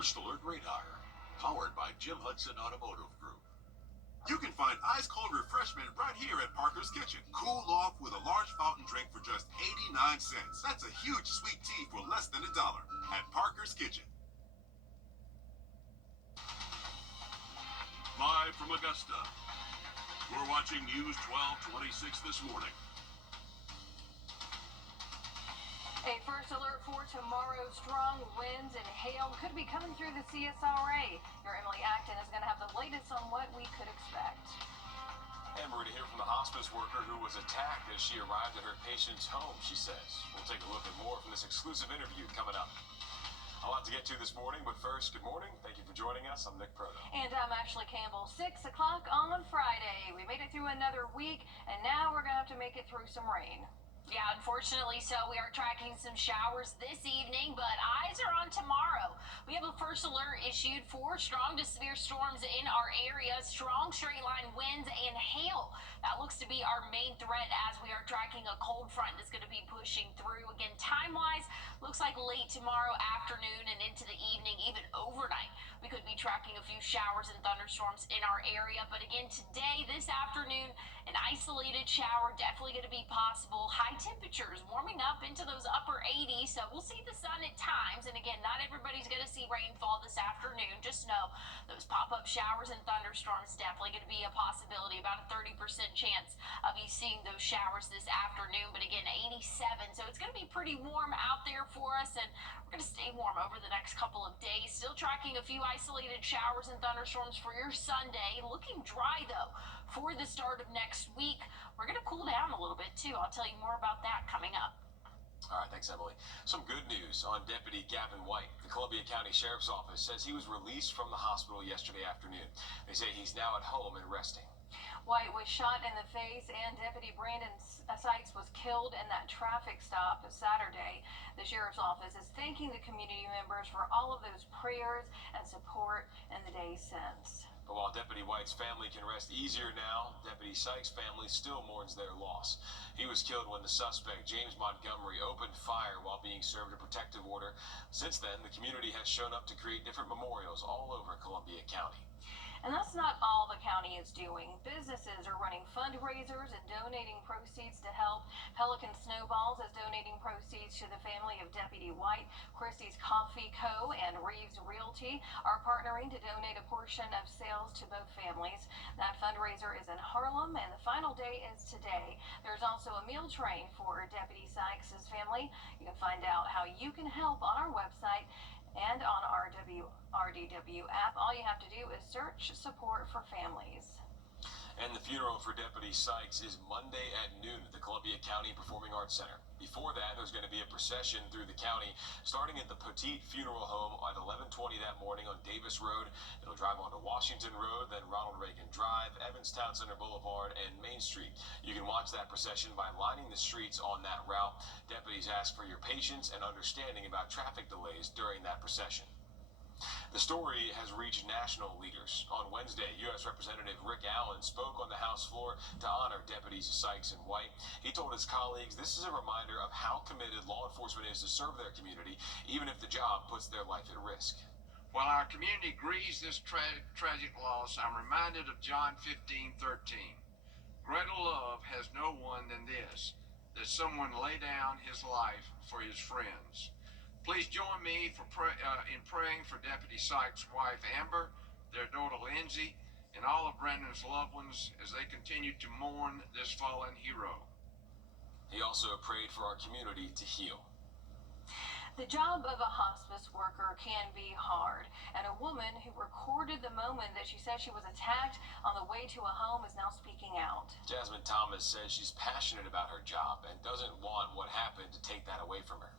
First Alert Radar, powered by Jim Hudson Automotive Group. You can find ice-cold refreshment right here at Parker's Kitchen. Cool off with a large fountain drink for just 89 cents. That's a huge sweet tea for less than $1 at Parker's Kitchen. Live from Augusta, we're watching News 1226 this morning. A first alert for tomorrow. Strong winds and hail could be coming through the CSRA. Your Emily Acton is going to have the latest on what we could expect. And we're going to hear from the hospice worker who was attacked as she arrived at her patient's home, she says. We'll take a look at more from this exclusive interview coming up. A lot to get to this morning, but first, good morning. Thank you for joining us. I'm Nick Proto. And I'm Ashley Campbell. 6 o'clock on Friday. We made it through another week, and now we're going to have to make it through some rain. Yeah, unfortunately, so we are tracking some showers this evening, but eyes are on tomorrow. We have a first alert issued for strong to severe storms in our area, strong straight line winds and hail. That looks to be our main threat as we are tracking a cold front that's going to be pushing through. Again, time-wise, looks like late tomorrow afternoon and into the evening, even overnight. We could be tracking a few showers and thunderstorms in our area, but again, today, this afternoon, an isolated shower definitely going to be possible. High temperatures warming up into those upper 80s, so we'll see the sun at times. And again, not everybody's going to see rainfall this afternoon. Just know those pop-up showers and thunderstorms definitely going to be a possibility. About a 30% chance of you seeing those showers this afternoon. But again, 87, so it's going to be pretty warm out there for us, and we're going to stay warm over the next couple of days. Still tracking a few isolated showers and thunderstorms for your Sunday. Looking dry, though, for the start of next week. We're going to cool down a little bit, too. I'll tell you more about that coming up. All right, thanks, Emily. Some good news on Deputy Gavin White. The Columbia County Sheriff's Office says he was released from the hospital yesterday afternoon. They say he's now at home and resting. White was shot in the face, and Deputy Brandon Sykes was killed in that traffic stop Saturday. The Sheriff's Office is thanking the community members for all of those prayers and support in the days since. But while Deputy White's family can rest easier now, Deputy Sykes' family still mourns their loss. He was killed when the suspect, James Montgomery, opened fire while being served a protective order. Since then, the community has shown up to create different memorials all over Columbia County. And that's not all the county is doing. Businesses are running fundraisers and donating proceeds to help. Pelican Snowballs is donating proceeds to the family of Deputy White. Christie's Coffee Co. and Reeves Realty are partnering to donate a portion of sales to both families. That fundraiser is in Harlem, and the final day is today. There's also a meal train for Deputy Sykes' family. You can find out how you can help on our website and on our Wrdw app. All you have to do is search support for families. And the funeral for Deputy Sykes is Monday at noon at the Columbia County Performing Arts Center. Before that, there's going to be a procession through the county, starting at the Petite Funeral Home at 11:20 that morning on Davis Road. It'll drive onto Washington Road, then Ronald Reagan Drive, Evans Town Center Boulevard, and Main Street. You can watch that procession by lining the streets on that route. Deputies ask for your patience and understanding about traffic delays during that procession. The story has reached national leaders. On Wednesday, U.S. Representative Rick Allen spoke on the House floor to honor Deputies Sykes and White. He told his colleagues this is a reminder of how committed law enforcement is to serve their community, even if the job puts their life at risk. While our community grieves this tragic loss, I'm reminded of John 15:13. Greater love has no one than this, that someone lay down his life for his friends. Please join me in praying for Deputy Sykes' wife, Amber, their daughter, Lindsay, and all of Brandon's loved ones as they continue to mourn this fallen hero. He also prayed for our community to heal. The job of a hospice worker can be hard, and a woman who recorded the moment that she said she was attacked on the way to a home is now speaking out. Jasmine Thomas says she's passionate about her job and doesn't want what happened to take that away from her.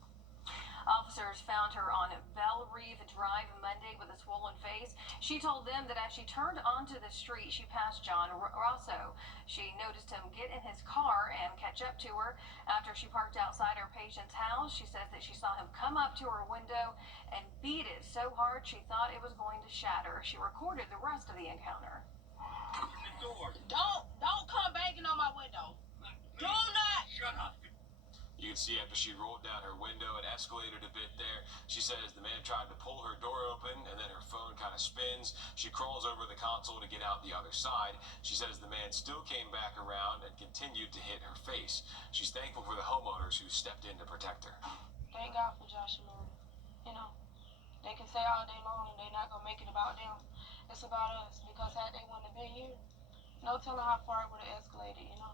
Officers found her on Wrdw Drive Monday with a swollen face. She told them that as she turned onto the street, she passed John Rosso. She noticed him get in his car and catch up to her. After she parked outside her patient's house, she says that she saw him come up to her window and beat it so hard she thought it was going to shatter. She recorded the rest of the encounter. Open the door. Don't come banging on my window. Do not. Shut up. You can see after she rolled down her window, it escalated a bit there. She says the man tried to pull her door open, and then her phone kind of spins. She crawls over the console to get out the other side. She says the man still came back around and continued to hit her face. She's thankful for the homeowners who stepped in to protect her. Thank God for Josh and Murray. You know, they can say all day long they're not going to make it about them. It's about us, because had they wouldn't have been here, no telling how far it would have escalated, you know.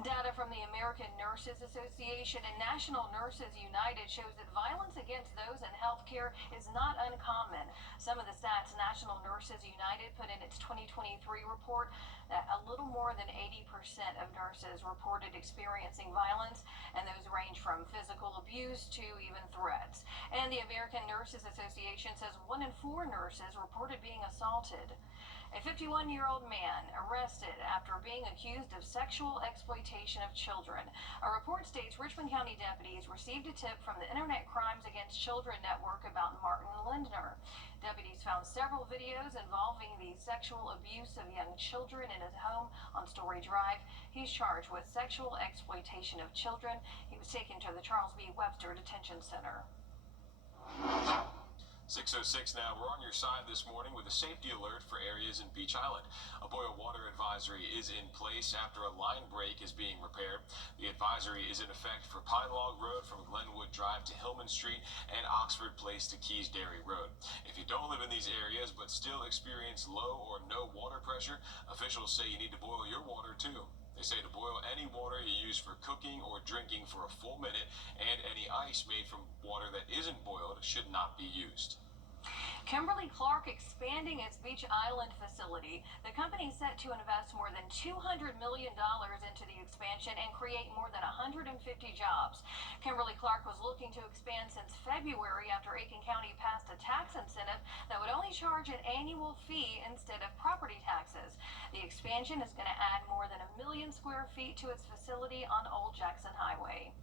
Data from the American Nurses Association and National Nurses United shows that violence against those in healthcare is not uncommon. Some of the stats National Nurses United put in its 2023 report that a little more than 80% of nurses reported experiencing violence, and those range from physical abuse to even threats. And the American Nurses Association says 1 in 4 nurses reported being assaulted. A 51-year-old man arrested after being accused of sexual exploitation of children. A report states Richmond County deputies received a tip from the Internet Crimes Against Children Network about Martin Lindner. Deputies found several videos involving the sexual abuse of young children in his home on Story Drive. He's charged with sexual exploitation of children. He was taken to the Charles B. Webster Detention Center. 6:06 now. We're on your side this morning with a safety alert for areas in Beach Island. A boil water advisory is in place after a line break is being repaired. The advisory is in effect for Pine Log Road from Glenwood Drive to Hillman Street and Oxford Place to Keys Dairy Road. If you don't live in these areas but still experience low or no water pressure, officials say you need to boil your water too. They say to boil any water you use for cooking or drinking for a full minute, and any ice made from water that isn't boiled should not be used. Kimberly-Clark expanding its Beach Island facility. The company is set to invest more than $200 million into the expansion and create more than 150 jobs. Kimberly-Clark was looking to expand since February after Aiken County passed a tax incentive that would only charge an annual fee instead of property taxes. The expansion is going to add more than 1 million square feet to its facility on Old Jackson Highway.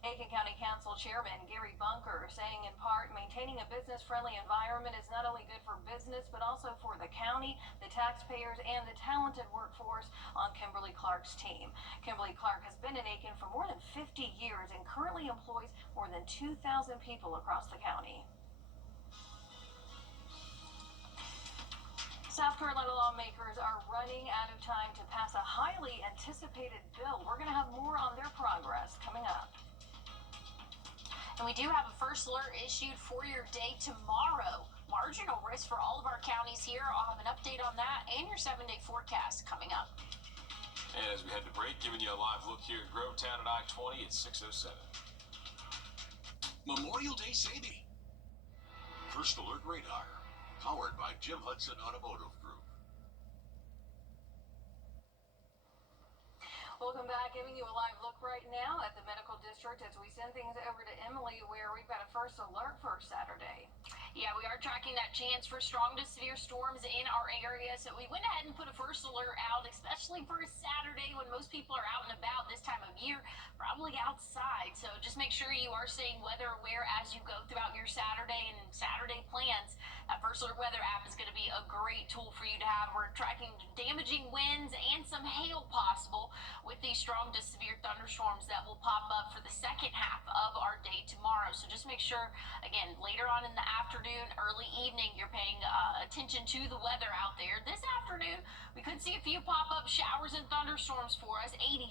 Aiken County Council Chairman Gary Bunker saying in part, maintaining a business-friendly environment is not only good for business, but also for the county, the taxpayers, and the talented workforce on Kimberly-Clark's team. Kimberly-Clark has been in Aiken for more than 50 years and currently employs more than 2,000 people across the county. South Carolina lawmakers are running out of time to pass a highly anticipated bill. We're going to have more on their progress coming up. And we do have a first alert issued for your day tomorrow. Marginal risk for all of our counties here. I'll have an update on that and your 7-day forecast coming up. And as we head to break, giving you a live look here at Grovetown at I-20 at 6:07. Memorial Day saving. First Alert Radar, powered by Jim Hudson Automotive Group. Welcome back, giving you a live look right now at the medical district as we send things over to Emily, where we've got a first alert for Saturday. Yeah, we are tracking that chance for strong to severe storms in our area. So we went ahead and put a first alert out, especially for a Saturday when most people are out and about this time of year, probably outside. So just make sure you are staying weather aware as you go throughout your Saturday and Saturday plans. That first alert weather app is going to be a great tool for you to have. We're tracking damaging winds and some hail possible with these strong to severe thunderstorms that will pop up for the second half of our day tomorrow. So just make sure, again, later on in the afternoon, early evening, you're paying attention to the weather out there. This afternoon, we could see a few pop-up showers and thunderstorms for us. 87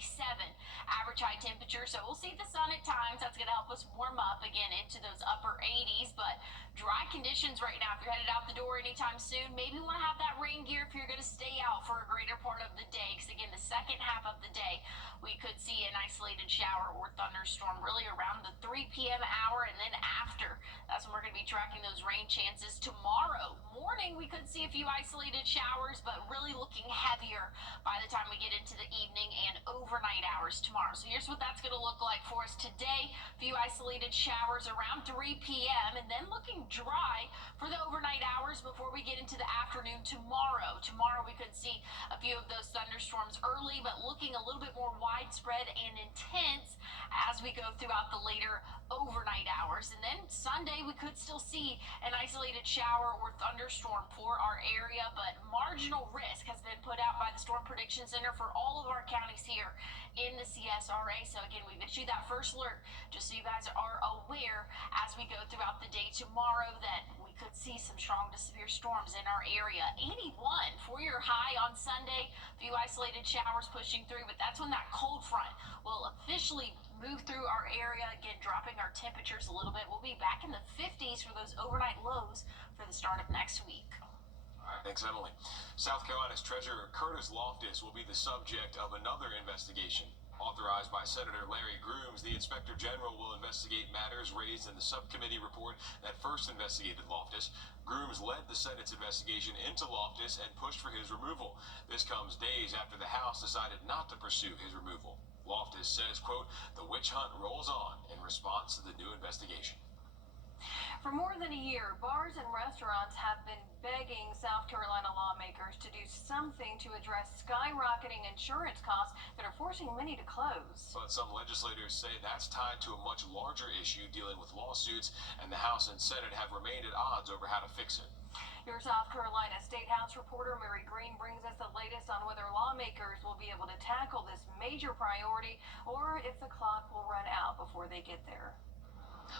average high temperature, so we'll see the sun at times. That's going to help us warm up again into those upper 80s, but dry conditions right now. If you're headed out the door anytime soon, maybe you want to have that rain gear if you're going to stay out for a greater part of the day, because again, the second half of the day, we could see an isolated shower or thunderstorm really around the 3 p.m. hour, and then after, that's when we're going to be tracking those rain chances. Tomorrow morning, we could see a few isolated showers, but really looking heavier by the time we get into the evening and overnight hours tomorrow. So here's what that's going to look like for us today. A few isolated showers around 3 p.m. and then looking dry for the overnight hours before we get into the afternoon tomorrow. Tomorrow we could see a few of those thunderstorms early, but looking a little bit more widespread and intense intense as we go throughout the later overnight hours. And then Sunday, we could still see an isolated shower or thunderstorm for our area, but marginal risk has been put out by the Storm Prediction Center for all of our counties here in the CSRA. So again, we've issued that first alert just so you guys are aware as we go throughout the day tomorrow that we could see some strong to severe storms in our area. 81 for your high on Sunday. A few isolated showers pushing through, but that's when that cold front will officially move through our area, again dropping our temperatures a little bit. We'll be back in the 50s for those overnight lows for the start of next week. All right, thanks, Emily. South Carolina's Treasurer Curtis Loftus will be the subject of another investigation. Authorized by Senator Larry Grooms, the Inspector General will investigate matters raised in the subcommittee report that first investigated Loftus. Grooms led the Senate's investigation into Loftus and pushed for his removal. This comes days after the House decided not to pursue his removal. Loftus says, quote, "The witch hunt rolls on in response to the new investigation." For more than a year, bars and restaurants have been begging South Carolina lawmakers to do something to address skyrocketing insurance costs that are forcing many to close. But some legislators say that's tied to a much larger issue dealing with lawsuits, and the House and Senate have remained at odds over how to fix it. Your South Carolina State House reporter Mary Green brings us the latest on whether lawmakers will be able to tackle this major priority or if the clock will run out before they get there.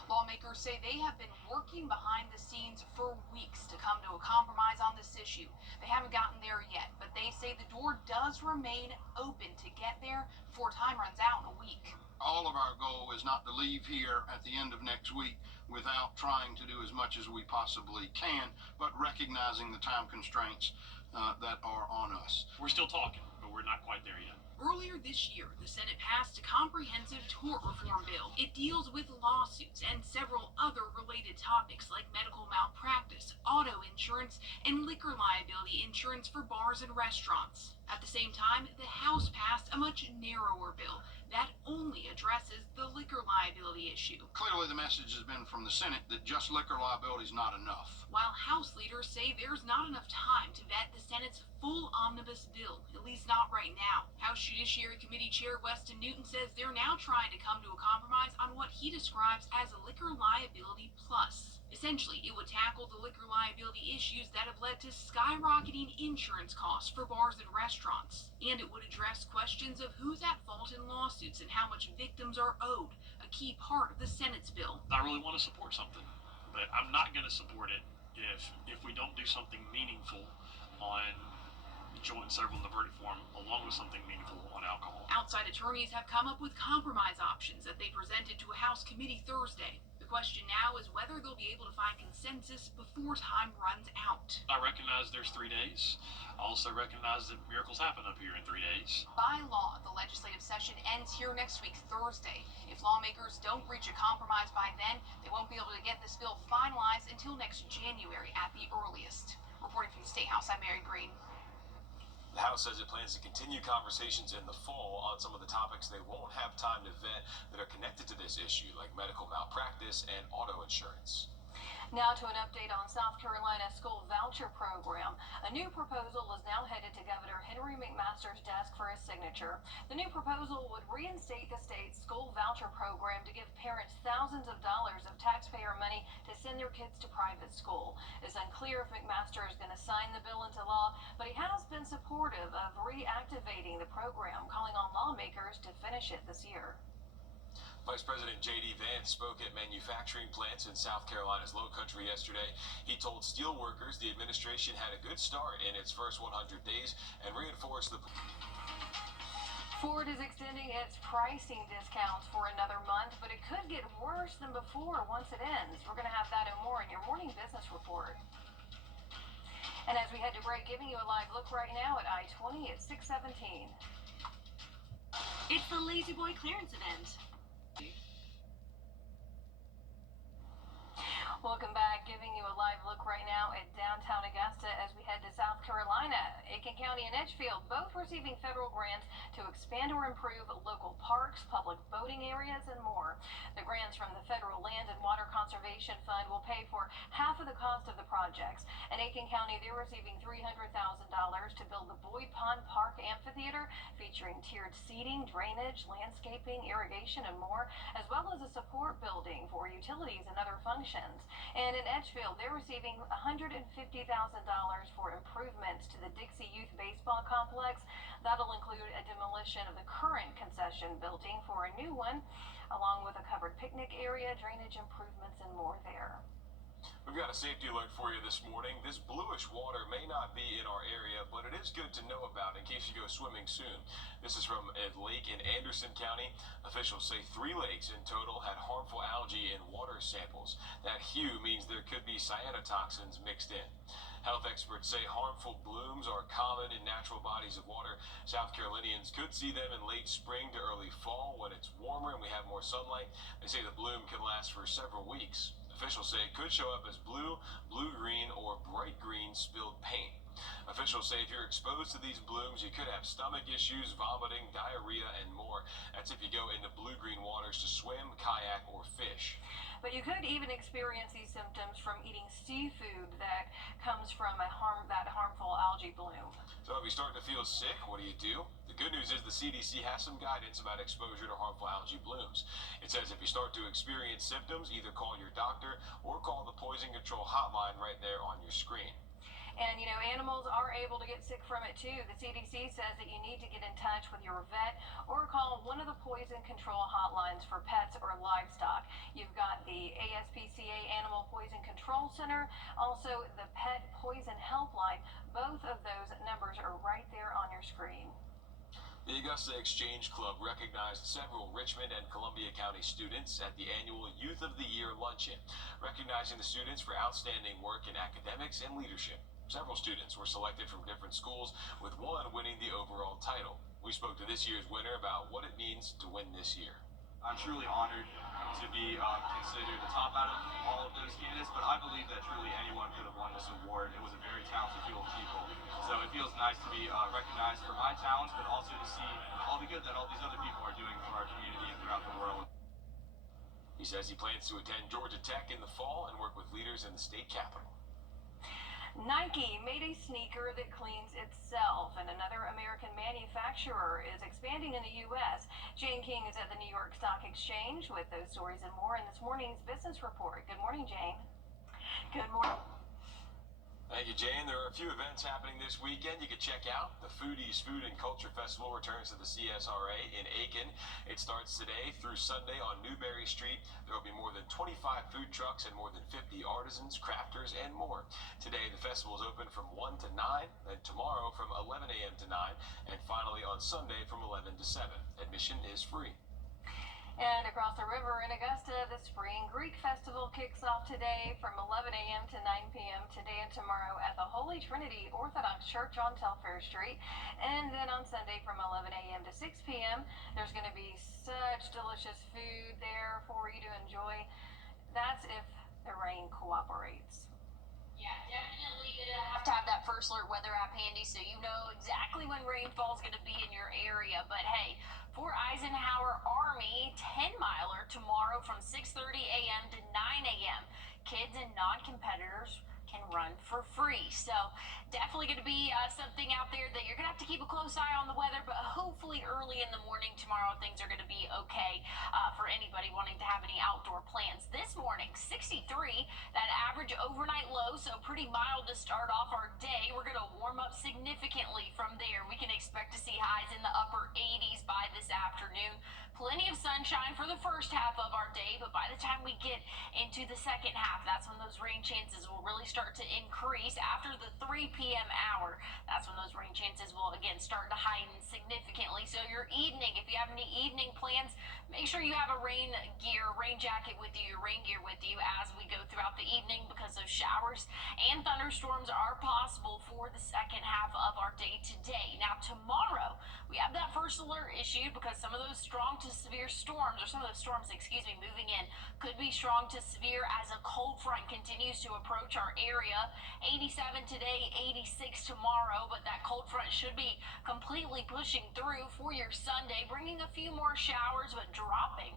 Lawmakers say they have been working behind the scenes for weeks to come to a compromise on this issue. They haven't gotten there yet, but they say the door does remain open to get there before time runs out in a week. All of our goal is not to leave here at the end of next week without trying to do as much as we possibly can, but recognizing the time constraints that are on us. We're still talking, but we're not quite there yet. Earlier this year, the Senate passed a comprehensive tort reform bill. It deals with lawsuits and several other related topics like medical malpractice, auto insurance, and liquor liability insurance for bars and restaurants. At the same time, the House passed a much narrower bill that only addresses the liquor liability issue. Clearly, the message has been from the Senate that just liquor liability is not enough. While House leaders say there's not enough time to vet the Senate's full omnibus bill, at least not right now. House Judiciary Committee Chair Weston Newton says they're now trying to come to a compromise on what he describes as a liquor liability plus. Essentially, it would tackle the liquor liability issues that have led to skyrocketing insurance costs for bars and restaurants. And it would address questions of who's at fault in lawsuits and how much victims are owed, a key part of the Senate's bill. I really want to support something, but I'm not going to support it if we don't do something meaningful on joint and several in the verdict form, along with something meaningful on alcohol. Outside attorneys have come up with compromise options that they presented to a House committee Thursday. The question now is whether they'll be able to find consensus before time runs out. I recognize there's 3 days. I also recognize that miracles happen up here in 3 days. By law, the legislative session ends here next week, Thursday. If lawmakers don't reach a compromise by then, they won't be able to get this bill finalized until next January at the earliest. Reporting from the State House, I'm Mary Green. The House says it plans to continue conversations in the fall on some of the topics they won't have time to vet that are connected to this issue, like medical malpractice and auto insurance. Now to an update on South Carolina's school voucher program. A new proposal is now headed to Governor Henry McMaster's desk for his signature. The new proposal would reinstate the state's school voucher program to give parents thousands of dollars of taxpayer money to send their kids to private school. It's unclear if McMaster is going to sign the bill into law, but he has been supportive of reactivating the program, calling on lawmakers to finish it this year. Vice President J.D. Vance spoke at manufacturing plants in South Carolina's Low Country yesterday. He told steel workers the administration had a good start in its first 100 days and reinforced the... Ford is extending its pricing discounts for another month, but it could get worse than before once it ends. We're going to have that and more in your morning business report. And as we head to break, giving you a live look right now at I-20 at 617. It's the Lazy Boy clearance event. Welcome back, giving you a live look right now at downtown Augusta as we head to South Carolina. Aiken County and Edgefield both receiving federal grants to expand or improve local parks, public boating loading areas, and more. The grants from the Federal Land and Water Conservation Fund will pay for half of the cost of the projects. In Aiken County, they're receiving $300,000 to build the Boyd Pond Park Amphitheater, featuring tiered seating, drainage, landscaping, irrigation, and more, as well as a support building for utilities and other functions. And in Edgefield, they're receiving $150,000 for improvements to the Dixie Youth Baseball Complex. That'll include a demolition of the current concession building for a new one, along with a covered picnic area, drainage improvements, and more there. We've got a safety alert for you this morning. This bluish water may not be in our area, but it is good to know about in case you go swimming soon. This is from a lake in Anderson County. Officials say 3 lakes in total had harmful algae in water samples. That hue means there could be cyanotoxins mixed in. Health experts say harmful blooms are common in natural bodies of water. South Carolinians could see them in late spring to early fall when it's warmer and we have more sunlight. They say the bloom can last for several weeks. Officials say it could show up as blue, blue-green, or bright green spilled paint. Officials say if you're exposed to these blooms, you could have stomach issues, vomiting, diarrhea, and more. That's if you go into blue-green waters to swim, kayak, or fish. But you could even experience these symptoms from eating seafood that comes from that harmful algae bloom. So if you start to feel sick, what do? The good news is the CDC has some guidance about exposure to harmful algae blooms. It says if you start to experience symptoms, either call your doctor or call the poison control hotline right there on your screen. And, animals are able to get sick from it too. The CDC says that you need to get in touch with your vet or call one of the poison control hotlines for pets or livestock. You've got the ASPCA Animal Poison Control Center, also the Pet Poison Helpline. Both of those numbers are right there on your screen. The Augusta Exchange Club recognized several Richmond and Columbia County students at the annual Youth of the Year luncheon, recognizing the students for outstanding work in academics and leadership. Several students were selected from different schools, with one winning the overall title. We spoke to this year's winner about what it means to win this year. I'm truly honored to be considered the top out of all of those candidates, but I believe that truly anyone could have won this award. It was a very talented field of people, so it feels nice to be recognized for my talents, but also to see all the good that all these other people are doing for our community and throughout the world. He says he plans to attend Georgia Tech in the fall and work with leaders in the state capitol. Nike made a sneaker that cleans itself, and another American manufacturer is expanding in the U.S. Jane King is at the New York Stock Exchange with those stories and more in this morning's business report. Good morning, Jane. Good morning. Thank you, Jane. There are a few events happening this weekend you can check out. The Foodies Food and Culture Festival returns to the CSRA in Aiken. It starts today through Sunday on Newberry Street. There will be more than 25 food trucks and more than 50 artisans, crafters, and more. Today, the festival is open from 1 to 9, and tomorrow from 11 a.m. to 9, and finally on Sunday from 11 to 7. Admission is free. And across the river in Augusta, the Spring Greek Festival kicks off today from 11 a.m. to 9 p.m. today and tomorrow at the Holy Trinity Orthodox Church on Telfair Street. And then on Sunday from 11 a.m. to 6 p.m. There's going to be such delicious food there for you to enjoy. That's if the rain cooperates. Yeah, definitely gonna have to have that first alert weather app handy so you know exactly when rainfall is gonna be in your area. But hey, for Eisenhower Army 10-miler tomorrow from 6:30 a.m. to 9 a.m. Kids and non-competitors can run for free. So definitely going to be something out there that you're going to have to keep a close eye on the weather, but hopefully early in the morning tomorrow things are going to be okay for anybody wanting to have any outdoor plans. This morning, 63, that average overnight low, so pretty mild to start off our day. We're going to warm up significantly from there. We can expect to see highs in the upper 80s by this afternoon. Plenty of sunshine for the first half of our day, but by the time we get into the second half, that's when those rain chances will really start to increase. After the 3 p.m. hour, that's when those rain chances will again start to heighten significantly. So your evening, if you have any evening plans, make sure you have a rain jacket with you, your rain gear with you as we go throughout the evening, because those showers and thunderstorms are possible for the second half of our day today. Now tomorrow, we have that first alert issued because some of those strong to severe storms, or some of those storms, moving in could be strong to severe as a cold front continues to approach our area. 87 today, 86 tomorrow, but that cold front should be completely pushing through for your Sunday, bringing a few more showers, but dropping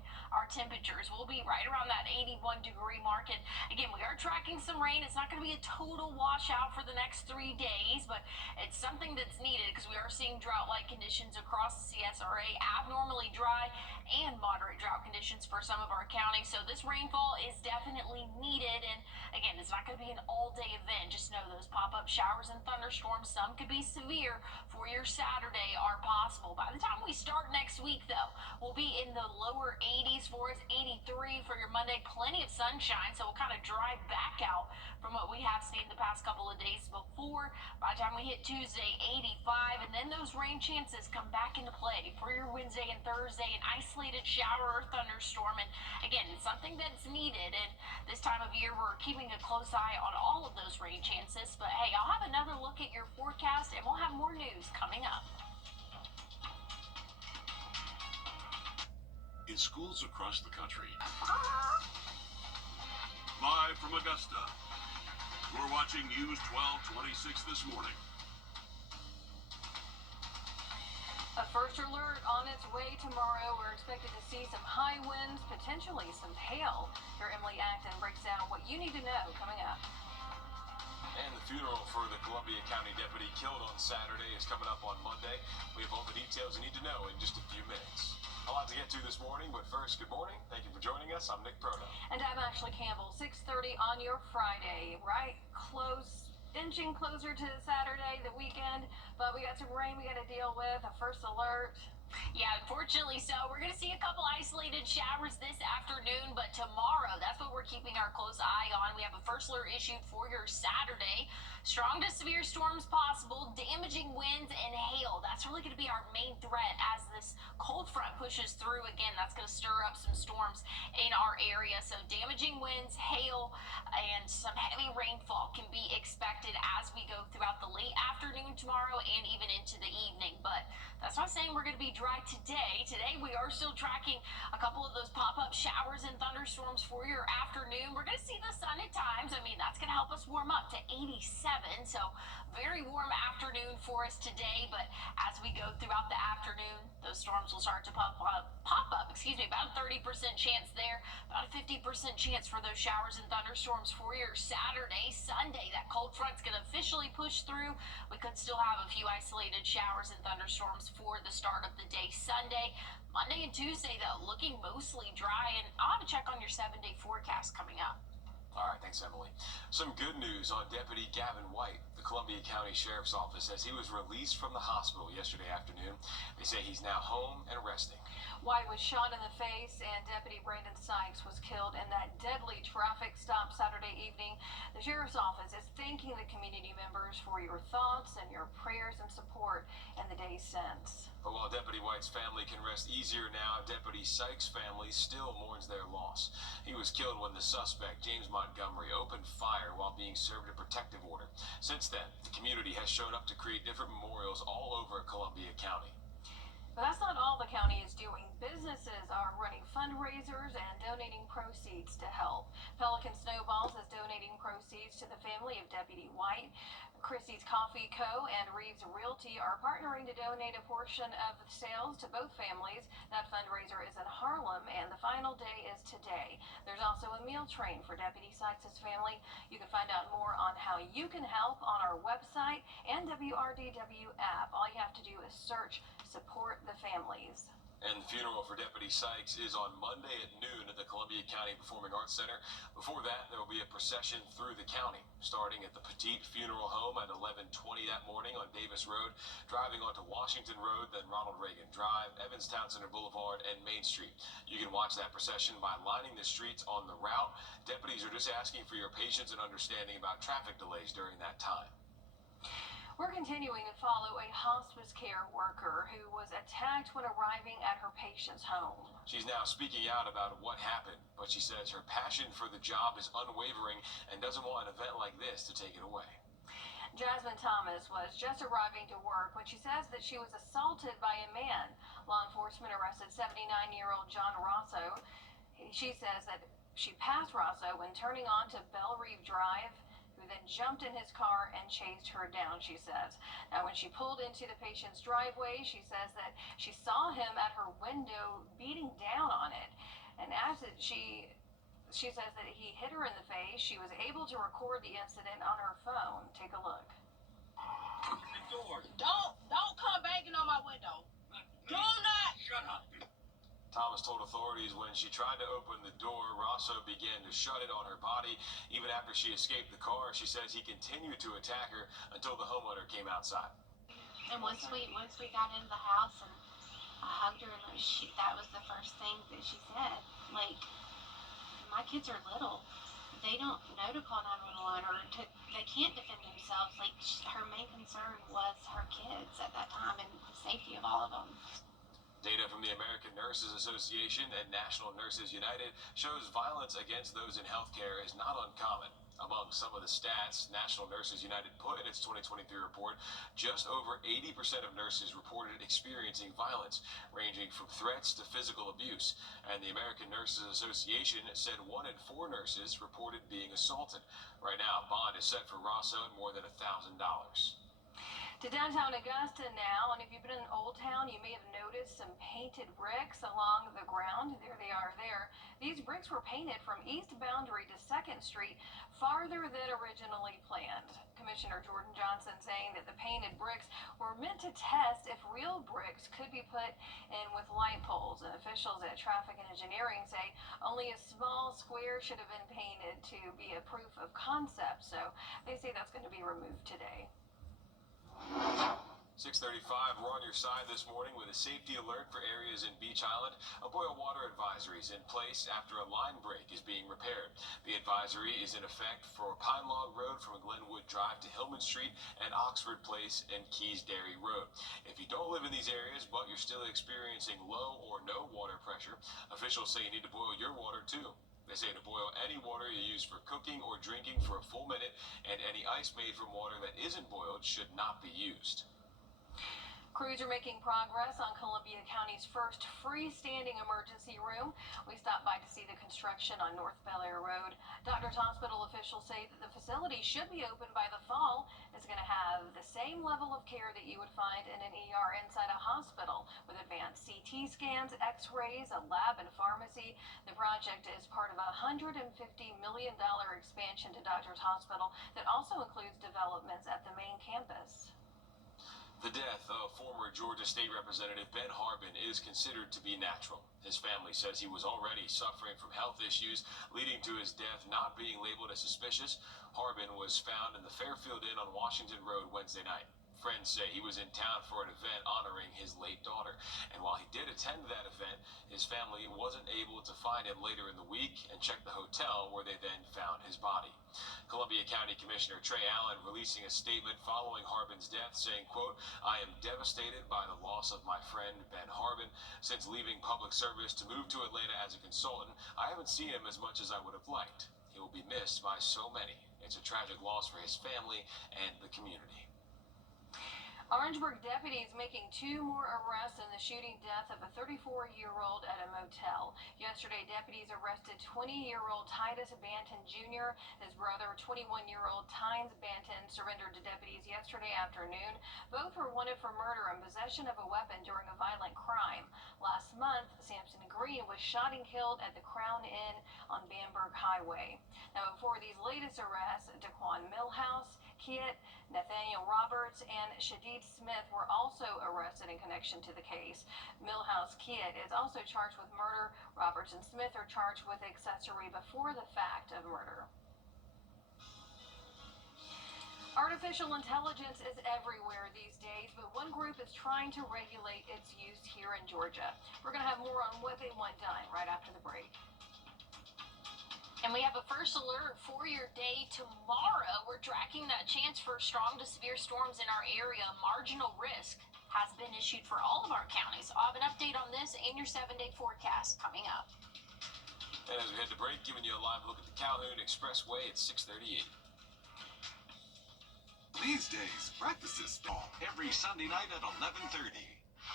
temperatures. We'll be right around that 81-degree mark. And again, we are tracking some rain. It's not going to be a total washout for the next 3 days, but it's something that's needed because we are seeing drought-like conditions across the CSRA, abnormally dry and moderate drought conditions for some of our counties. So this rainfall is definitely needed. And again, it's not going to be an all-day event. Just know those pop-up showers and thunderstorms, some could be severe for your Saturday, are possible. By the time we start next week, though, we'll be in the lower 80s for us, 83 for your Monday. Plenty of sunshine, so we'll kind of dry back out from what we have seen the past couple of days before. By the time we hit Tuesday, 85, and then those rain chances come back into play for your Wednesday and Thursday, an isolated shower or thunderstorm. And again, it's something that's needed, and this time of year we're keeping a close eye on all of those rain chances. But hey, I'll have another look at your forecast, and we'll have more news coming up. In schools across the country, live from Augusta, you're watching News 1226 this morning. A first alert on its way tomorrow. We're expected to see some high winds, potentially some hail. Here, Emily Acton breaks down what you need to know coming up. And the funeral for the Columbia County deputy killed on Saturday is coming up on Monday. We have all the details you need to know in just a few minutes. A lot to get to this morning, but first, good morning. Thank you for joining us. I'm Nick Proto. And I'm Ashley Campbell. 6:30 on your Friday, right? Inching closer to Saturday, the weekend, but we got some rain we got to deal with. A first alert. Yeah, unfortunately so. We're going to see a couple isolated showers this afternoon, but tomorrow, that's what we're keeping our close eye on. We have a first alert issued for your Saturday. Strong to severe storms possible, damaging winds and hail. That's really going to be our main threat as this cold front pushes through. Again, that's going to stir up some storms in our area. So damaging winds, hail, and some heavy rainfall can be expected as we go throughout the late afternoon tomorrow and even into the evening. But that's not saying we're going to be dry today. Today we are still tracking a couple of those pop-up showers and thunderstorms for your afternoon. We're going to see the sun at times. I mean, that's going to help us warm up to 87. So very warm afternoon for us today. But as we go throughout the afternoon, those storms will start to pop up. About a 30% chance there, about a 50% chance for those showers and thunderstorms for your Saturday. Sunday, that cold front's going to officially push through. We could still have a few isolated showers and thunderstorms for the start of the day Sunday. Monday and Tuesday, though, looking mostly dry, and I'll have to check on your 7-day forecast coming up. All right, thanks, Emily. Some good news on Deputy Gavin White. The Columbia County Sheriff's Office says he was released from the hospital yesterday afternoon. They say he's now home and resting. White was shot in the face, and Deputy Brandon Sykes was killed in that deadly traffic stop Saturday evening. The Sheriff's Office is thanking the community members for your thoughts and your prayers and support in the days since. But while Deputy White's family can rest easier now, Deputy Sykes' family still mourns their loss. He was killed when the suspect, James Montgomery, opened fire while being served a protective order. Since then, the community has shown up to create different memorials all over Columbia County. But that's not all the county is doing. Businesses are running fundraisers and donating proceeds to help. Pelican Snowballs is donating proceeds to the family of Deputy White. Chrissy's Coffee Co. and Reeves Realty are partnering to donate a portion of the sales to both families. That fundraiser is in Harlem, and the final day is today. There's also a meal train for Deputy Sykes' family. You can find out more on how you can help on our website and WRDW app. All you have to do is search Support the Families. And the funeral for Deputy Sykes is on Monday at noon at the Columbia County Performing Arts Center. Before that, there will be a procession through the county, starting at the Petite Funeral Home at 11:20 that morning on Davis Road, driving onto Washington Road, then Ronald Reagan Drive, Evans Town Center Boulevard, and Main Street. You can watch that procession by lining the streets on the route. Deputies are just asking for your patience and understanding about traffic delays during that time. We're continuing to follow a hospice care worker who was attacked when arriving at her patient's home. She's now speaking out about what happened, but she says her passion for the job is unwavering and doesn't want an event like this to take it away. Jasmine Thomas was just arriving to work when she says that she was assaulted by a man. Law enforcement arrested 79-year-old John Rosso. She says that she passed Rosso when turning onto Bellerive Drive, who then jumped in his car and chased her down, she says. Now, when she pulled into the patient's driveway, she says that she saw him at her window beating down on it. And as she says that he hit her in the face. She was able to record the incident on her phone. Take a look. The door. Don't come banging on my window. Do not. Shut up. Thomas told authorities when she tried to open the door, Rosso began to shut it on her body. Even after she escaped the car, she says he continued to attack her until the homeowner came outside. And once we got into the house and I hugged her, and that was the first thing that she said. Like, my kids are little. They don't know to call 911 or they can't defend themselves. Like, her main concern was her kids at that time and the safety of all of them. Data from the American Nurses Association and National Nurses United shows violence against those in healthcare is not uncommon. Among some of the stats National Nurses United put in its 2023 report, just over 80% of nurses reported experiencing violence, ranging from threats to physical abuse. And the American Nurses Association said 1 in 4 nurses reported being assaulted. Right now, bond is set for Rosso at more than $1,000. To downtown Augusta now, and if you've been in Old Town, you may have noticed some painted bricks along the ground. There they are there. These bricks were painted from East Boundary to 2nd Street, farther than originally planned. Commissioner Jordan Johnson saying that the painted bricks were meant to test if real bricks could be put in with light poles. And officials at Traffic and Engineering say only a small square should have been painted to be a proof of concept. So they say that's going to be removed today. 6:35, we're on your side this morning with a safety alert for areas in Beach Island. A boil water advisory is in place after a line break is being repaired. The advisory is in effect for Pine Log Road from Glenwood Drive to Hillman Street and Oxford Place and Keys Dairy Road. If you don't live in these areas but you're still experiencing low or no water pressure, officials say you need to boil your water too. They say to boil any water you use for cooking or drinking for a full minute, and any ice made from water that isn't boiled should not be used. Crews are making progress on Columbia County's first freestanding emergency room. We stopped by to see the construction on North Bel Air Road. Doctors Hospital officials say that the facility should be open by the fall. It's going to have the same level of care that you would find in an ER inside a hospital, with advanced CT scans, x-rays, a lab, and pharmacy. The project is part of a $150 million expansion to Doctors Hospital that also includes developments at the main campus. The death of former Georgia State Representative Ben Harbin is considered to be natural. His family says he was already suffering from health issues, leading to his death not being labeled as suspicious. Harbin was found in the Fairfield Inn on Washington Road Wednesday night. Friends say he was in town for an event honoring his late daughter. And while he did attend that event, his family wasn't able to find him later in the week and checked the hotel where they then found his body. Columbia County Commissioner Trey Allen releasing a statement following Harbin's death saying, quote, "I am devastated by the loss of my friend Ben Harbin. Since leaving public service to move to Atlanta as a consultant, I haven't seen him as much as I would have liked. He will be missed by so many. It's a tragic loss for his family and the community." Orangeburg deputies making 2 more arrests in the shooting death of a 34-year-old at a motel. Yesterday, deputies arrested 20-year-old Titus Banton Jr. His brother, 21-year-old Tynes Banton, surrendered to deputies yesterday afternoon. Both were wanted for murder and possession of a weapon during a violent crime. Last month, Samson Green was shot and killed at the Crown Inn on Bamberg Highway. Now, before these latest arrests, Daquan Millhouse, Kiet, Nathaniel Roberts, and Shadid Smith were also arrested in connection to the case. Millhouse Kiet is also charged with murder. Roberts and Smith are charged with accessory before the fact of murder. Artificial intelligence is everywhere these days, but one group is trying to regulate its use here in Georgia. We're going to have more on what they want done right after the break. And we have a first alert for your day tomorrow. We're tracking that chance for strong to severe storms in our area. Marginal risk has been issued for all of our counties. I'll have an update on this and your 7-day forecast coming up. And as we head to break, giving you a live look at the Calhoun Expressway at 6:38. These days, practice is all every Sunday night at 11:30.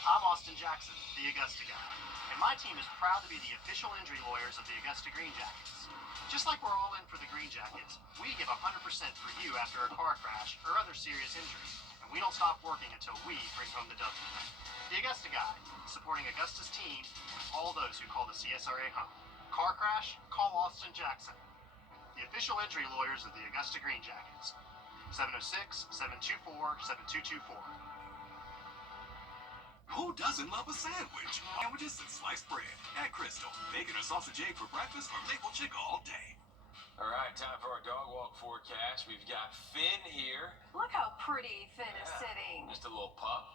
I'm Austin Jackson, the Augusta guy, and my team is proud to be the official injury lawyers of the Augusta Green Jackets. Just like we're all in for the Green Jackets, we give 100% for you after a car crash or other serious injury, and and we don't stop working until we bring home the W. The Augusta Guy, supporting Augusta's team, all those who call the CSRA home. Car crash? Call Austin Jackson. The official injury lawyers of the Augusta Green Jackets. 706-724-7224. Who doesn't love a sandwich? Sandwiches and sliced bread. At Crystal, bacon or sausage egg for breakfast or maple chicken all day. All right, time for our dog walk forecast. We've got Finn here. Look how pretty Finn is sitting. Just a little pup,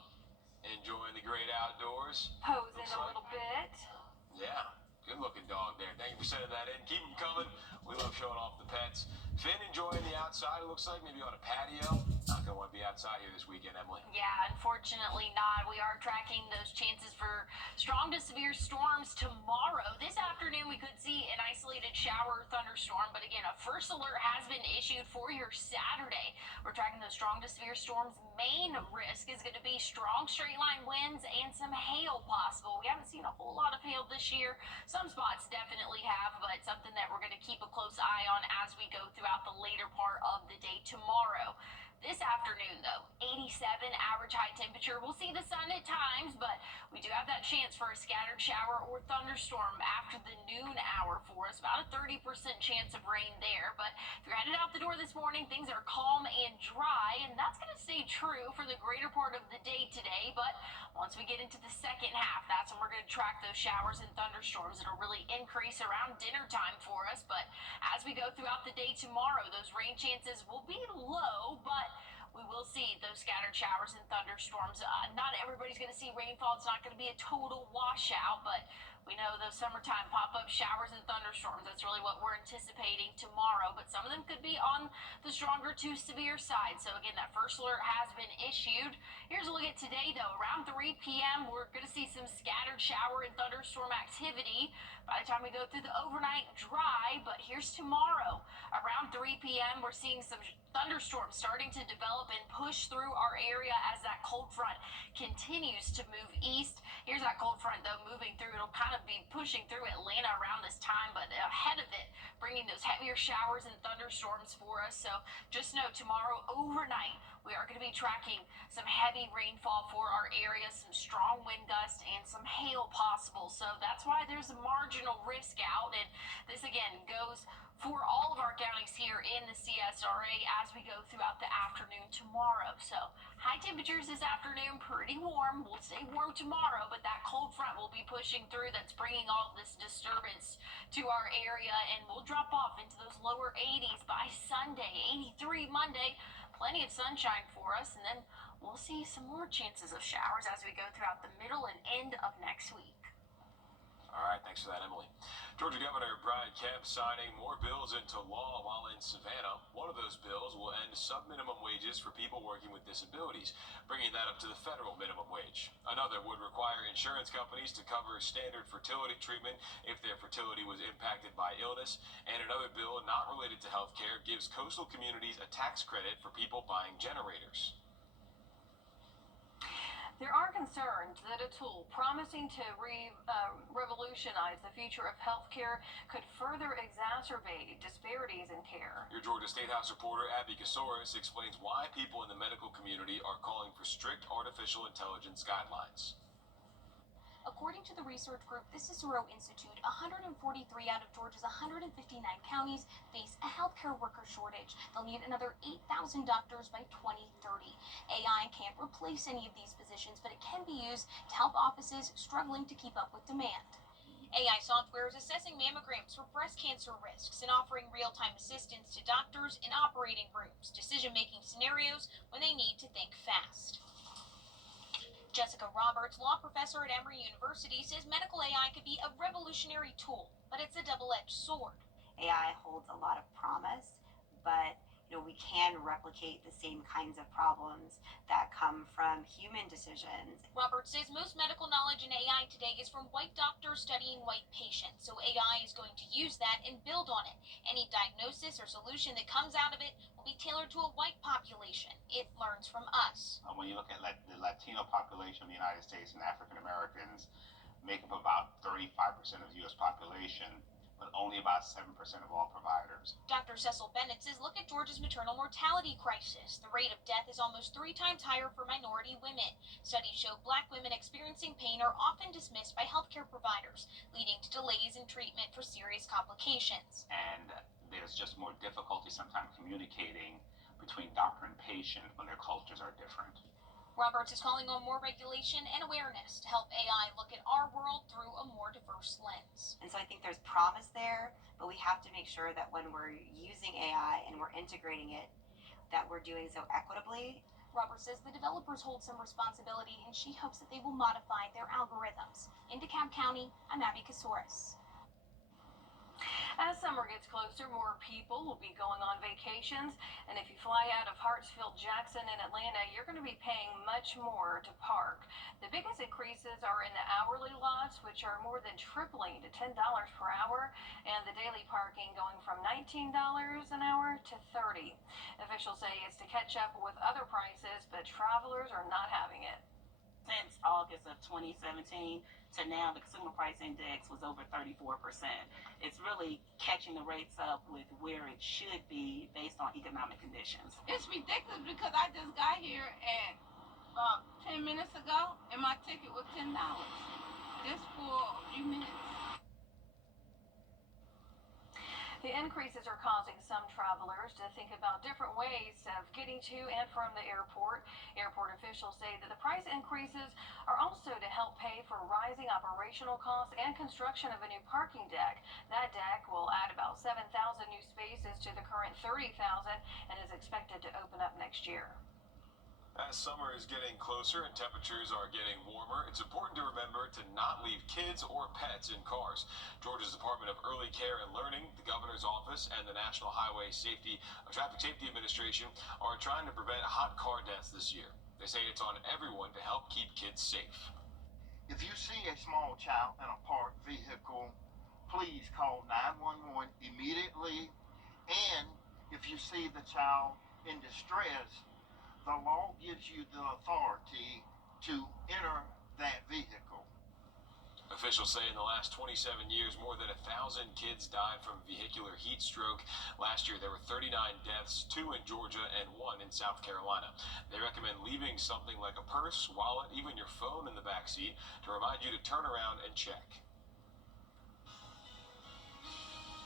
enjoying the great outdoors. Posing Looks a like- little bit. Yeah, good looking dog there. Thank you for sending that in. Keep them coming. We love showing off the pets. Finn enjoying the outside, it looks like, maybe on a patio. Not going to want to be outside here this weekend, Emily. Yeah, unfortunately not. We are tracking those chances for strong to severe storms tomorrow. This afternoon, we could see an isolated shower or thunderstorm, but again, a first alert has been issued for your Saturday. We're tracking those strong to severe storms. Main risk is going to be strong straight line winds and some hail possible. We haven't seen a whole lot of hail this year. Some spots definitely have, but something that we're going to keep a close eye on as we go throughout the later part of the day tomorrow. This afternoon, though, 87 average high temperature. We'll see the sun at times, but we do have that chance for a scattered shower or thunderstorm after the noon hour for us. About a 30% chance of rain there. But if you're headed out the door this morning, things are calm and dry, and that's going to stay true for the greater part of the day today. But once we get into the second half, that's when we're going to track those showers and thunderstorms. It'll really increase around dinner time for us. But as we go throughout the day tomorrow, those rain chances will be low, but we will see those scattered showers and thunderstorms. Not everybody's going to see rainfall. It's not going to be a total washout, but we know those summertime pop-up showers and thunderstorms. That's really what we're anticipating tomorrow, but some of them could be on the stronger to severe side. So again, that first alert has been issued. Here's a look at today, though. Around 3 p.m., we're going to see some scattered shower and thunderstorm activity. By the time we go through the overnight, dry, but here's tomorrow. Around 3 p.m., we're seeing some thunderstorms starting to develop and push through our area as that cold front continues to move east. Here's that cold front, though, moving through. It'll kind of be pushing through Atlanta around this time, but ahead of it, bringing those heavier showers and thunderstorms for us. So just know tomorrow overnight, we are going to be tracking some heavy rainfall for our area, some strong wind gusts, and some hail possible. So that's why there's a marginal risk out. And this, again, goes for all of our counties here in the CSRA as we go throughout the afternoon tomorrow. So high temperatures this afternoon, pretty warm. We'll stay warm tomorrow, but that cold front will be pushing through. That's bringing all this disturbance to our area, and we'll drop off into those lower 80s by Sunday, 83 Monday. Plenty of sunshine for us, and then we'll see some more chances of showers as we go throughout the middle and end of next week. All right, thanks for that, Emily. Georgia Governor Brian Kemp signing more bills into law while in Savannah. One of those bills will end sub-minimum wages for people working with disabilities, bringing that up to the federal minimum wage. Another would require insurance companies to cover standard fertility treatment if their fertility was impacted by illness. And another bill not related to health care gives coastal communities a tax credit for people buying generators. There are concerns that a tool promising to revolutionize the future of healthcare could further exacerbate disparities in care. Your Georgia State House reporter Abby Kasoris explains why people in the medical community are calling for strict artificial intelligence guidelines. According to the research group, the Cicero Institute, 143 out of Georgia's 159 counties face a healthcare worker shortage. They'll need another 8,000 doctors by 2030. AI can't replace any of these positions, but it can be used to help offices struggling to keep up with demand. AI software is assessing mammograms for breast cancer risks and offering real-time assistance to doctors in operating rooms, decision-making scenarios when they need to think fast. Jessica Roberts, law professor at Emory University, says medical AI could be a revolutionary tool, but it's a double-edged sword. AI holds a lot of promise, but we can replicate the same kinds of problems that come from human decisions. Roberts says most medical knowledge in AI today is from white doctors studying white patients, so AI is going to use that and build on it. Any diagnosis or solution that comes out of it will be tailored to a white population. It learns from us. When you look at the Latino population of the United States and African Americans make up about 35% of the U.S. population, but only about 7% of all providers. Dr. Cecil Bennett says look at Georgia's maternal mortality crisis. The rate of death is almost 3 times higher for minority women. Studies show Black women experiencing pain are often dismissed by healthcare providers, leading to delays in treatment for serious complications. And there's just more difficulty sometimes communicating between doctor and patient when their cultures are different. Roberts is calling on more regulation and awareness to help AI look at our world through a more diverse lens. And so I think there's promise there, but we have to make sure that when we're using AI and we're integrating it, that we're doing so equitably. Roberts says the developers hold some responsibility, and she hopes that they will modify their algorithms. In DeKalb County, I'm Abby Kasouris. As summer gets closer, more people will be going on vacations, and if you fly out of Hartsfield Jackson in Atlanta, you're going to be paying much more to park. The biggest increases are in the hourly lots, which are more than tripling to $10 per hour, and the daily parking going from $19 an hour to $30. Officials say it's to catch up with other prices, but travelers are not having it. Since August of 2017 to now, the consumer price index was over 34%. It's really catching the rates up with where it should be based on economic conditions. It's ridiculous because I just got here and about 10 minutes ago and my ticket was $10 just for a few minutes. The increases are causing some travelers to think about different ways of getting to and from the airport. Airport officials say that the price increases are also to help pay for rising operational costs and construction of a new parking deck. That deck will add about 7,000 new spaces to the current 30,000 and is expected to open up next year. As summer is getting closer and temperatures are getting warmer, it's important to remember to not leave kids or pets in cars. Georgia's Department of Early Care and Learning, the Governor's Office, and the National Highway Traffic Safety Administration are trying to prevent hot car deaths this year. They say it's on everyone to help keep kids safe. If you see a small child in a parked vehicle, please call 911 immediately. And if you see the child in distress, the law gives you the authority to enter that vehicle. Officials say in the last 27 years, more than 1,000 kids died from vehicular heat stroke. Last year, there were 39 deaths, 2 in Georgia and 1 in South Carolina. They recommend leaving something like a purse, wallet, even your phone in the back seat to remind you to turn around and check.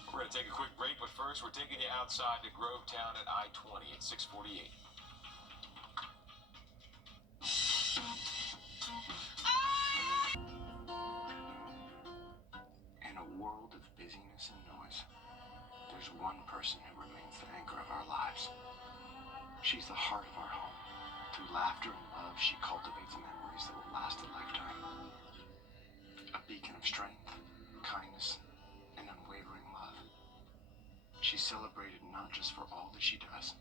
We're going to take a quick break, but first, we're taking you outside to Grovetown at I-20 at 648. In a world of busyness and noise, there's one person who remains the anchor of our lives. She's the heart of our home. Through laughter and love, she cultivates memories that will last a lifetime. A beacon of strength, kindness, and unwavering love. She's celebrated not just for all that she does,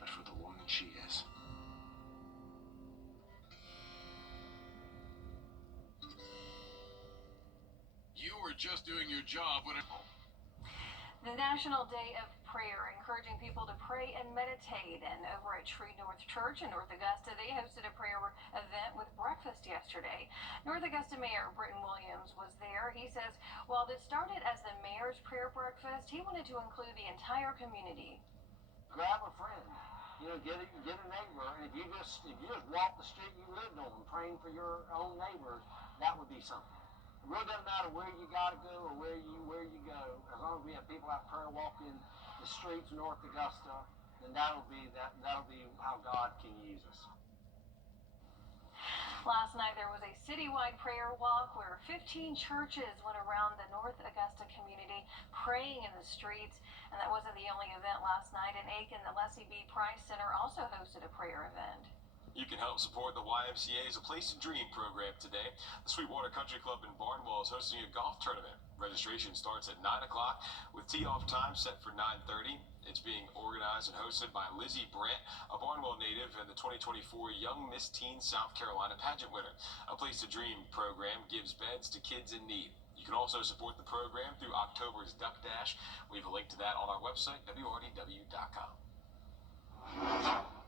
but for the woman she is. You were just doing your job when it... The National Day of Prayer, encouraging people to pray and meditate. And over at Tree North Church in North Augusta, they hosted a prayer event with breakfast yesterday. North Augusta Mayor Britton Williams was there. He says while this started as the mayor's prayer breakfast, he wanted to include the entire community. Grab a friend, get a neighbor, and if you just walk the street you lived on, praying for your own neighbors, that would be something. It really doesn't matter where you gotta go or where you go. As long as we have people out prayer walking the streets of North Augusta, then that'll be how God can use us. Last night there was a citywide prayer walk where 15 churches went around the North Augusta community praying in the streets. And that wasn't the only event last night. In Aiken, the Leslie B. Price Center also hosted a prayer event. You can help support the YMCA's A Place to Dream program today. The Sweetwater Country Club in Barnwell is hosting a golf tournament. Registration starts at 9 o'clock with tee-off time set for 9:30. It's being organized and hosted by Lizzie Brandt, a Barnwell native and the 2024 Young Miss Teen South Carolina pageant winner. A Place to Dream program gives beds to kids in need. You can also support the program through October's Duck Dash. We have a link to that on our website, wrdw.com.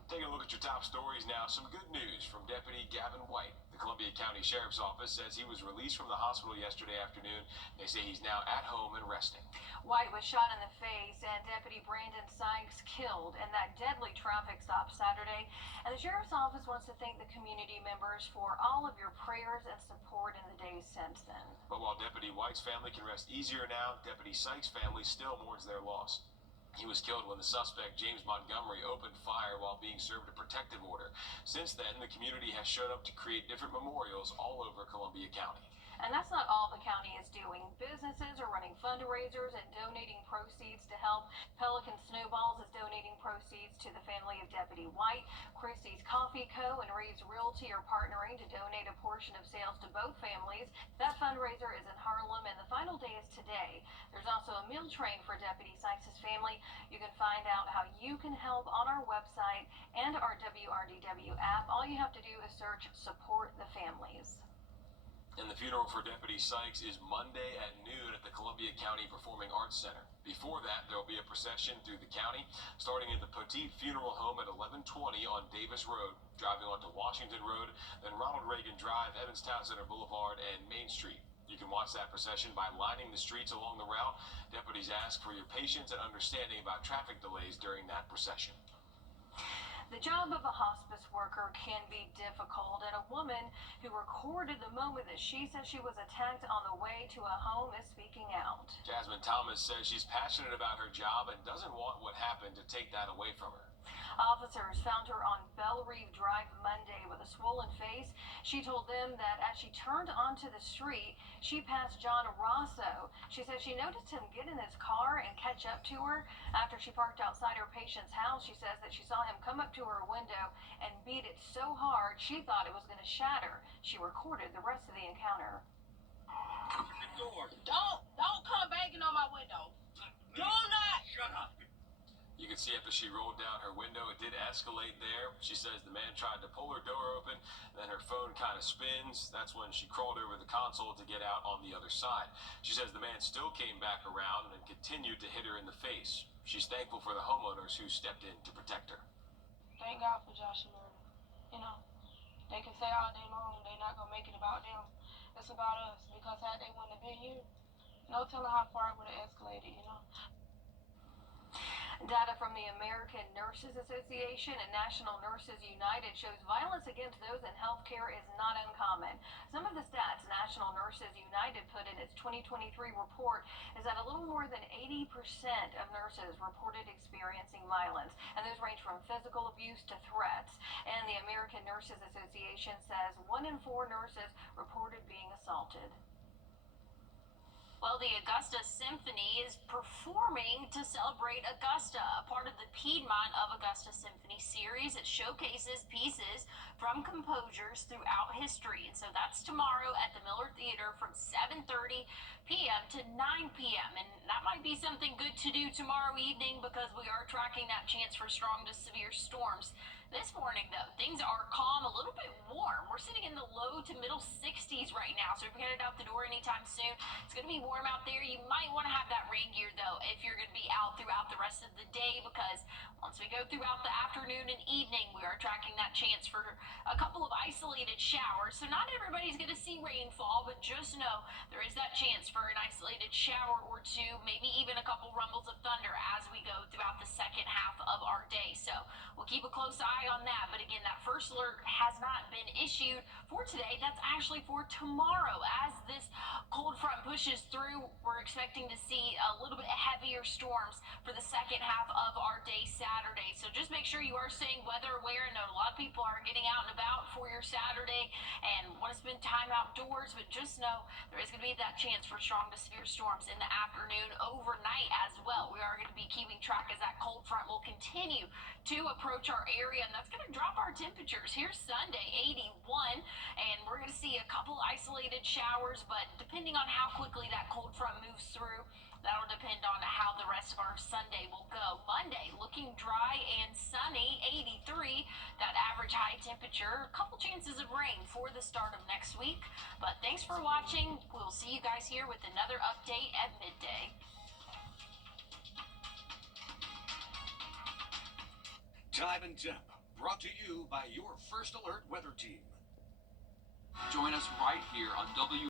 Taking a look at your top stories now. Some good news from Deputy Gavin White. The Columbia County Sheriff's Office says he was released from the hospital yesterday afternoon. They say he's now at home and resting. White was shot in the face and Deputy Brandon Sykes killed in that deadly traffic stop Saturday. And the Sheriff's Office wants to thank the community members for all of your prayers and support in the days since then. But while Deputy White's family can rest easier now, Deputy Sykes' family still mourns their loss. He was killed when the suspect, James Montgomery, opened fire while being served a protective order. Since then, the community has showed up to create different memorials all over Columbia County. And that's not all the county is doing. Businesses are running fundraisers and donating proceeds to help. Pelican Snowballs is donating proceeds to the family of Deputy White. Christie's Coffee Co. and Reeves Realty are partnering to donate a portion of sales to both families. That fundraiser is in Harlem, and the final day is today. There's also a meal train for Deputy Sykes' family. You can find out how you can help on our website and our WRDW app. All you have to do is search Support the Families. And the funeral for Deputy Sykes is Monday at noon at the Columbia County Performing Arts Center. Before that, there will be a procession through the county, starting at the Petite Funeral Home at 1120 on Davis Road, driving onto Washington Road, then Ronald Reagan Drive, Evans Town Center Boulevard, and Main Street. You can watch that procession by lining the streets along the route. Deputies ask for your patience and understanding about traffic delays during that procession. The job of a hospice worker can be difficult, and a woman who recorded the moment that she says she was attacked on the way to a home is speaking out. Jasmine Thomas says she's passionate about her job and doesn't want what happened to take that away from her. Officers found her on Belle Reve Drive Monday with a swollen face. She told them that as she turned onto the street, she passed John Rosso. She said she noticed him get in his car and catch up to her. After she parked outside her patient's house, she says that she saw him come up to her window and beat it so hard she thought it was going to shatter. She recorded the rest of the encounter. Open the door. Don't come banging on my window. Do not. Shut up. You can see after she rolled down her window, it did escalate there. She says the man tried to pull her door open, then her phone kind of spins. That's when she crawled over the console to get out on the other side. She says the man still came back around and continued to hit her in the face. She's thankful for the homeowners who stepped in to protect her. Thank God for Josh and Murder. You know, they can say all day long they're not gonna make it about them. It's about us, because had they wouldn't have been here, no telling how far it would have escalated, you know. Data from the American Nurses Association and National Nurses United shows violence against those in healthcare is not uncommon. Some of the stats National Nurses United put in its 2023 report is that a little more than 80% of nurses reported experiencing violence, and those range from physical abuse to threats. And the American Nurses Association says 1 in 4 nurses reported being assaulted. Well, the Augusta Symphony is performing to celebrate Augusta, a part of the Piedmont of Augusta Symphony series. It showcases pieces from composers throughout history. And so that's tomorrow at the Miller Theater from 7:30 p.m. to 9 p.m. And that might be something good to do tomorrow evening, because we are tracking that chance for strong to severe storms. This morning, though, things are calm, a little bit warm. We're sitting in the low to middle 60s right now, so if you're headed out the door anytime soon, it's going to be warm out there. You might want to have that rain gear, though, if you're going to be out throughout the rest of the day, because once we go throughout the afternoon and evening, we are tracking that chance for a couple of isolated showers. So not everybody's going to see rainfall, but just know there is that chance for an isolated shower or two, maybe even a couple rumbles of thunder as we go throughout the second half of our day. So we'll keep a close eye on that. But again, that first alert has not been issued for today. That's actually for tomorrow. As this cold front pushes through, we're expecting to see a little bit heavier storms for the second half of our day Saturday. So just make sure you are staying weather aware. I know a lot of people are getting out and about for your Saturday and want to spend time outdoors, but just know there is going to be that chance for strong to severe storms in the afternoon, overnight as well. We are going to be keeping track as that cold front will continue to approach our area, and that's going to drop our temperatures. Here's Sunday, 81, and we're going to see a couple isolated showers, but depending on how quickly that cold front moves through, that'll depend on how the rest of our Sunday will go. Monday, looking dry and sunny, 83, that average high temperature. A couple chances of rain for the start of next week. But thanks for watching. We'll see you guys here with another update at midday. Time and temp. brought to you by your First Alert Weather Team. Join us right here on